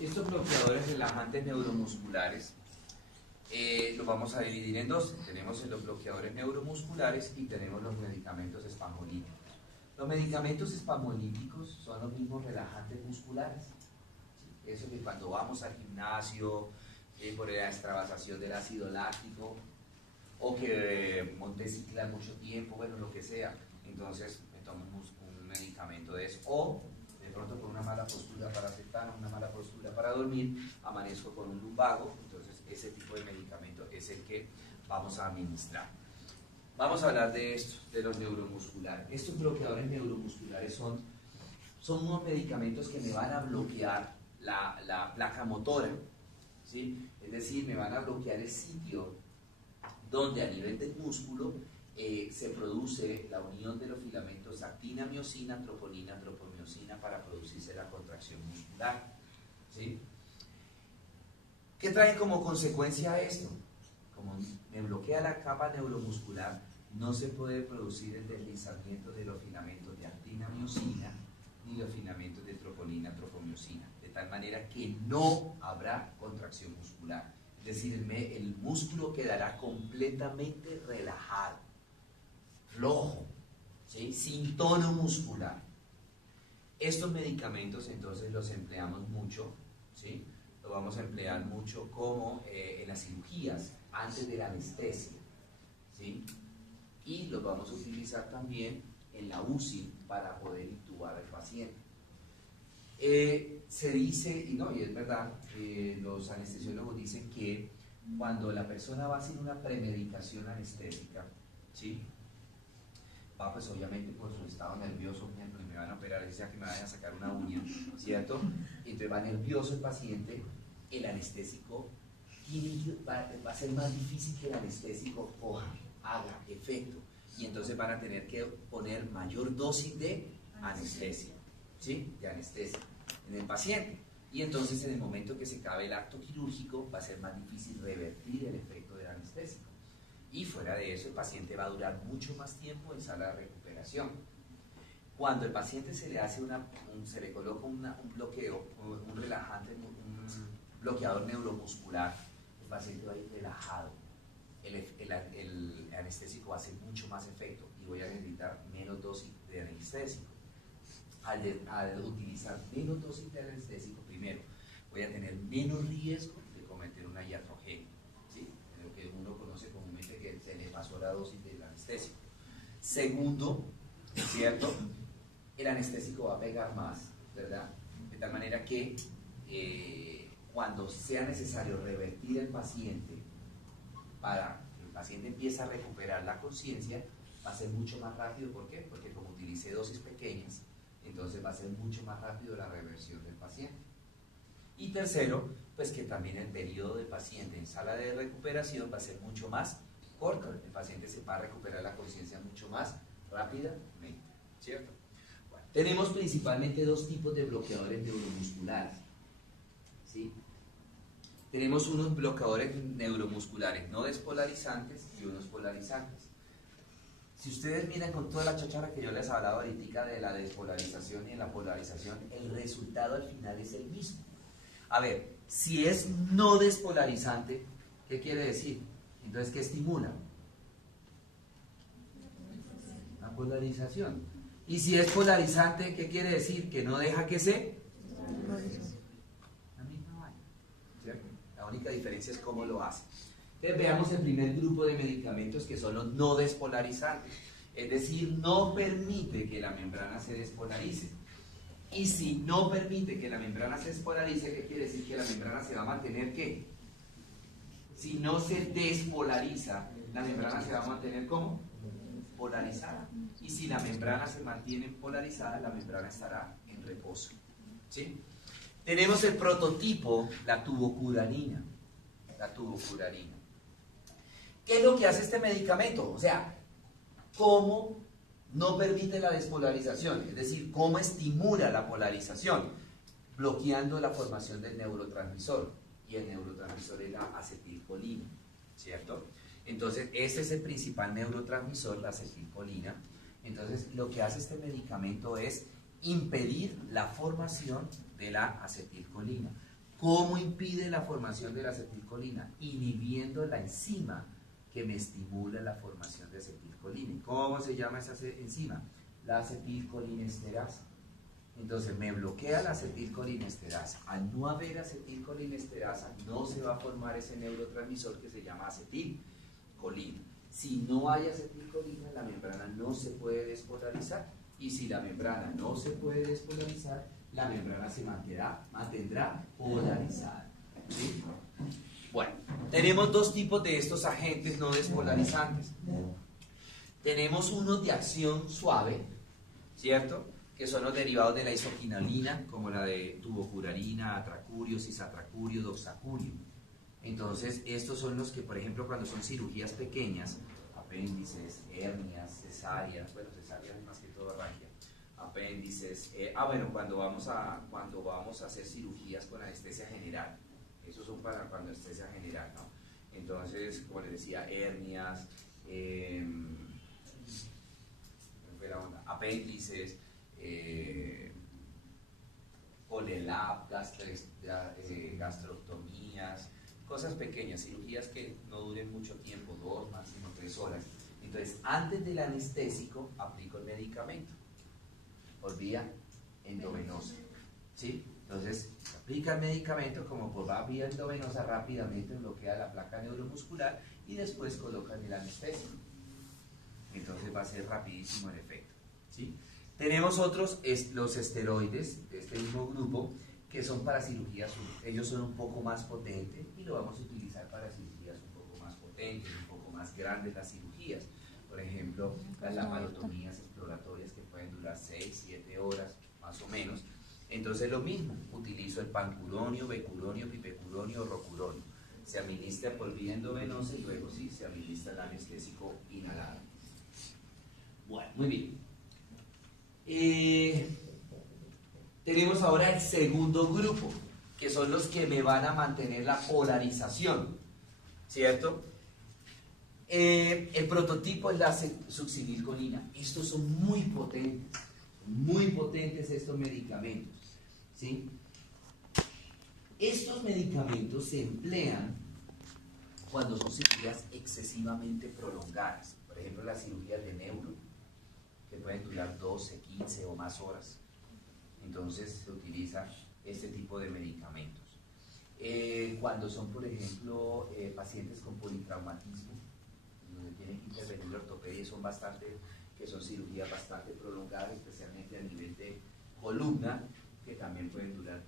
Estos bloqueadores relajantes neuromusculares los vamos a dividir en dos. Tenemos los bloqueadores neuromusculares y tenemos los medicamentos espasmolíticos. Los medicamentos espasmolíticos son los mismos relajantes musculares. ¿Sí? Eso que cuando vamos al gimnasio, por la extravasación del ácido láctico, o que monté cicla mucho tiempo, bueno, lo que sea, entonces me tomo un medicamento de eso. O de pronto por una mala postura para paracetamol, una mala postura para dormir, amanezco con un lumbago, entonces ese tipo de medicamento es el que vamos a administrar. Vamos a hablar de esto, de los neuromusculares. Estos bloqueadores neuromusculares son unos medicamentos que me van a bloquear la placa motora, ¿sí? Es decir, me van a bloquear el sitio donde a nivel del músculo se produce la unión de los filamentos actina, miosina, troponina, tropomiosina para producirse la contracción muscular, ¿sí? ¿Qué trae como consecuencia esto? Como me bloquea la capa neuromuscular, no se puede producir el deslizamiento de los filamentos de actina, miosina, ni los filamentos de troponina, tropomiosina, de tal manera que no habrá contracción muscular. Es decir, el músculo quedará completamente relajado, flojo, ¿sí? Sin tono muscular. Estos medicamentos entonces los empleamos mucho, ¿sí? Lo vamos a emplear mucho como en las cirugías, antes de la anestesia, ¿sí? Y los vamos a utilizar también en la UCI para poder intubar al paciente. Se dice, y es verdad, los anestesiólogos dicen que cuando la persona va a hacer una premedicación anestésica, ¿sí? Va pues obviamente por su estado nervioso, por ejemplo, me van a operar, sea que me vayan a sacar una uña, ¿cierto? Entonces va nervioso el paciente, el anestésico va a ser más difícil que el anestésico haga efecto, y entonces van a tener que poner mayor dosis de anestesia, ¿sí? De anestesia en el paciente, y entonces en el momento que se acabe el acto quirúrgico va a ser más difícil revertir el efecto del anestésico, y fuera de eso el paciente va a durar mucho más tiempo en sala de recuperación. Cuando el paciente se le coloca un bloqueo, un relajante, un bloqueador neuromuscular, el paciente va a ir relajado, el anestésico va a hacer mucho más efecto y voy a necesitar menos dosis de anestésico. Al utilizar menos dosis de anestésico, primero, voy a tener menos riesgo de cometer una iatrogenia, ¿sí? Lo que uno conoce comúnmente que se le pasó la dosis del anestésico. Segundo, ¿cierto? El anestésico va a pegar más, ¿verdad? De tal manera que cuando sea necesario revertir el paciente para que el paciente empiece a recuperar la conciencia, va a ser mucho más rápido. ¿Por qué? Porque como utilicé dosis pequeñas, entonces va a ser mucho más rápido la reversión del paciente. Y tercero, pues que también el periodo del paciente en sala de recuperación va a ser mucho más corto. El paciente se va a recuperar la conciencia mucho más rápidamente, ¿cierto? Bueno, tenemos principalmente dos tipos de bloqueadores neuromusculares, ¿sí? Tenemos unos bloqueadores neuromusculares no despolarizantes y unos polarizantes. Si ustedes miran con toda la chachara que yo les he hablado ahorita de la despolarización y de la polarización, el resultado al final es el mismo. A ver, si es no despolarizante, ¿qué quiere decir? Entonces, ¿qué estimula? La polarización. Y si es polarizante, ¿qué quiere decir? Que no deja que se... La misma vaina, ¿cierto? La única diferencia es cómo lo hace. Entonces veamos el primer grupo de medicamentos, que son los no despolarizantes. Es decir, no permite que la membrana se despolarice. Y si no permite que la membrana se despolarice, ¿qué quiere decir? Que la membrana se va a mantener, ¿qué? Si no se despolariza, la membrana se va a mantener ¿cómo? Polarizada. Y si la membrana se mantiene polarizada, la membrana estará en reposo, ¿sí? Tenemos el prototipo, la tubocuranina. La tubocuranina. ¿Qué es lo que hace este medicamento? O sea, ¿cómo no permite la despolarización? Es decir, ¿cómo estimula la polarización? Bloqueando la formación del neurotransmisor. Y el neurotransmisor es la acetilcolina, ¿cierto? Entonces, ese es el principal neurotransmisor, la acetilcolina. Entonces, lo que hace este medicamento es impedir la formación de la acetilcolina. ¿Cómo impide la formación de la acetilcolina? Inhibiendo la enzima que me estimula la formación de acetilcolina. ¿Cómo se llama esa enzima? La acetilcolinesterasa. Entonces me bloquea la acetilcolinesterasa. Al no haber acetilcolinesterasa, no se va a formar ese neurotransmisor que se llama acetilcolina. Si no hay acetilcolina, la membrana no se puede despolarizar. Y si la membrana no se puede despolarizar, la membrana se mantendrá polarizada. ¿Sí? Bueno, tenemos dos tipos de estos agentes no despolarizantes. Tenemos unos de acción suave, ¿cierto?, que son los derivados de la isoquinolina, como la de tubocurarina, atracurio, cisatracurio, doxacurio. Entonces, estos son los que, por ejemplo, cuando son cirugías pequeñas, apéndices, hernias, cesáreas, bueno, cesáreas más que todo raquia, apéndices, cuando vamos a hacer cirugías con anestesia general, esos son para cuando anestesia general, ¿no? Entonces, como les decía, hernias, apéndices, polelab, gastroctomías, cosas pequeñas, cirugías que no duren mucho tiempo, 2, máximo 3 horas. Entonces, antes del anestésico, aplico el medicamento por vía endovenosa, ¿sí? Entonces, se aplica el medicamento, como por vía endovenosa, rápidamente bloquea la placa neuromuscular y después colocan el anestésico. Entonces va a ser rapidísimo el efecto, ¿sí? Tenemos otros, los esteroides de este mismo grupo, que son para cirugías. Ellos son un poco más potentes y lo vamos a utilizar para cirugías un poco más potentes, un poco más grandes las cirugías. Por ejemplo, las laparotomías exploratorias que pueden durar 6, 7 horas, más o menos. Entonces lo mismo, utilizo el pancuronio, becuronio, pipecuronio, rocuronio. Se administra por vía endovenosa y luego sí se administra el anestésico inhalado. Bueno, muy bien. Tenemos ahora el segundo grupo, que son los que me van a mantener la polarización, ¿cierto? El prototipo es la succinilcolina. Estos son muy potentes estos medicamentos, ¿sí? Estos medicamentos se emplean cuando son cirugías excesivamente prolongadas. Por ejemplo, las cirugías de neuro, que pueden durar 12, 15 o más horas. Entonces se utiliza este tipo de medicamentos. Cuando son, por ejemplo, pacientes con politraumatismo, donde tienen que intervenir la ortopedia, que son cirugías bastante prolongadas, especialmente a nivel de columna, que también pueden durar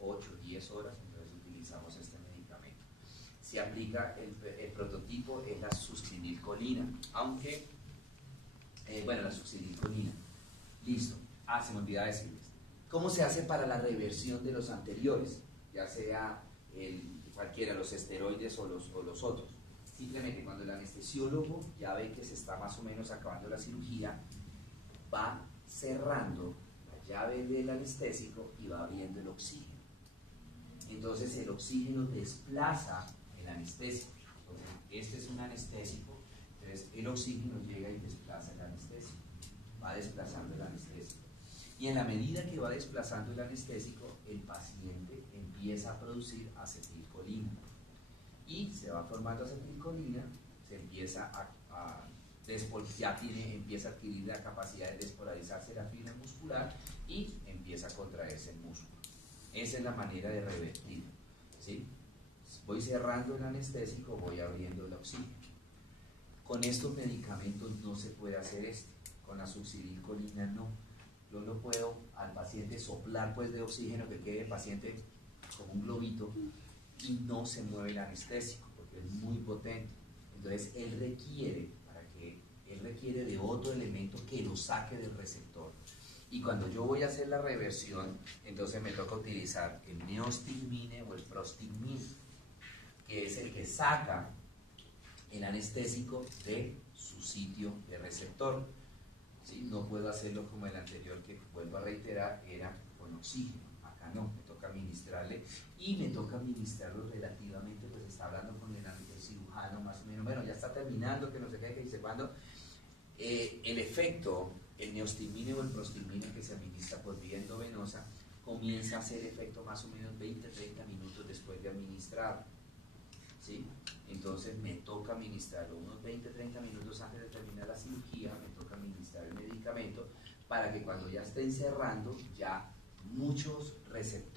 8, 10 horas, entonces utilizamos este medicamento. Se aplica, el prototipo es la succinilcolina, aunque, la succinilcolina. Listo. Se me olvidaba decirles. ¿Cómo se hace para la reversión de los anteriores? Ya sea cualquiera, los esteroides o los otros. Simplemente cuando el anestesiólogo ya ve que se está más o menos acabando la cirugía, va cerrando la llave del anestésico y va abriendo el oxígeno. Entonces el oxígeno desplaza el anestésico. Entonces, este es un anestésico, entonces el oxígeno llega y desplaza el anestésico. Va desplazando el anestésico. Y en la medida que va desplazando el anestésico, el paciente empieza a producir acetilcolina. Y se va formando acetilcolina, se empieza empieza a adquirir la capacidad de despolarizarse la fibra muscular y empieza a contraerse el músculo. Esa es la manera de revertir, ¿sí? Voy cerrando el anestésico, voy abriendo el oxígeno. Con estos medicamentos no se puede hacer esto. Con la succinilcolina no. Yo no puedo al paciente soplar pues de oxígeno, que quede el paciente como un globito y no se mueve el anestésico porque es muy potente. Entonces él requiere de otro elemento que lo saque del receptor. Y cuando yo voy a hacer la reversión, entonces me toca utilizar el neostigmine o el prostigmine, que es el que saca el anestésico de su sitio de receptor. ¿Sí? No puedo hacerlo como el anterior, que vuelvo a reiterar, era con oxígeno. Acá no, me toca administrarle y me toca administrarlo relativamente, pues está hablando con el cirujano más o menos, bueno, ya está terminando, que no sé qué, que dice cuándo. El efecto, el neostigmine o el prostigmine que se administra por vía endovenosa, comienza a hacer efecto más o menos 20-30 minutos de administrar, ¿sí? Entonces me toca administrarlo unos 20-30 minutos antes de terminar la cirugía, me toca administrar el medicamento para que cuando ya estén cerrando, ya muchos receptores